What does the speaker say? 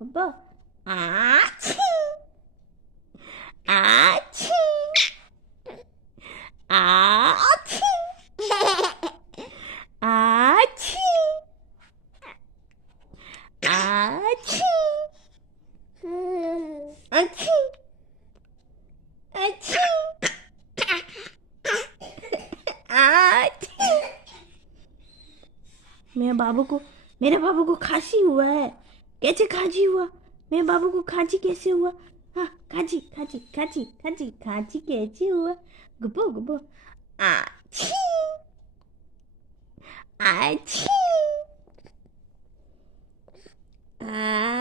Gabba आछी आछी आछी आछी आछी आछी आछी आछी। मेरे बाबू को खांसी हुआ है। कैसे खांसी हुआ? मेरे बाबू को खांसी कैसे हुआ? हाँ, खांसी खांसी खांसी खांसी खांसी कैसे हुआ? गुब्बो गुब्बो आछी आछी आ